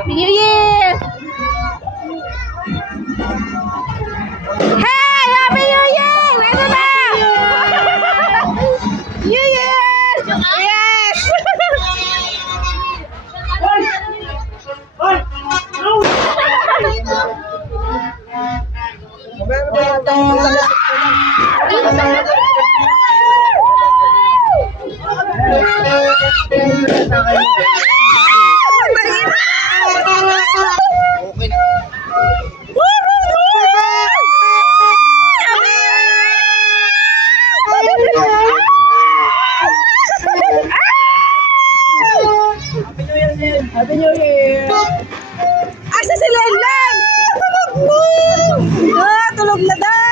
Happy New Year! Hey! Happy New Year! Ito na! New Year! Yes! Happy New Year! Asa si Lenlen? Tulog na! Tulog na daw!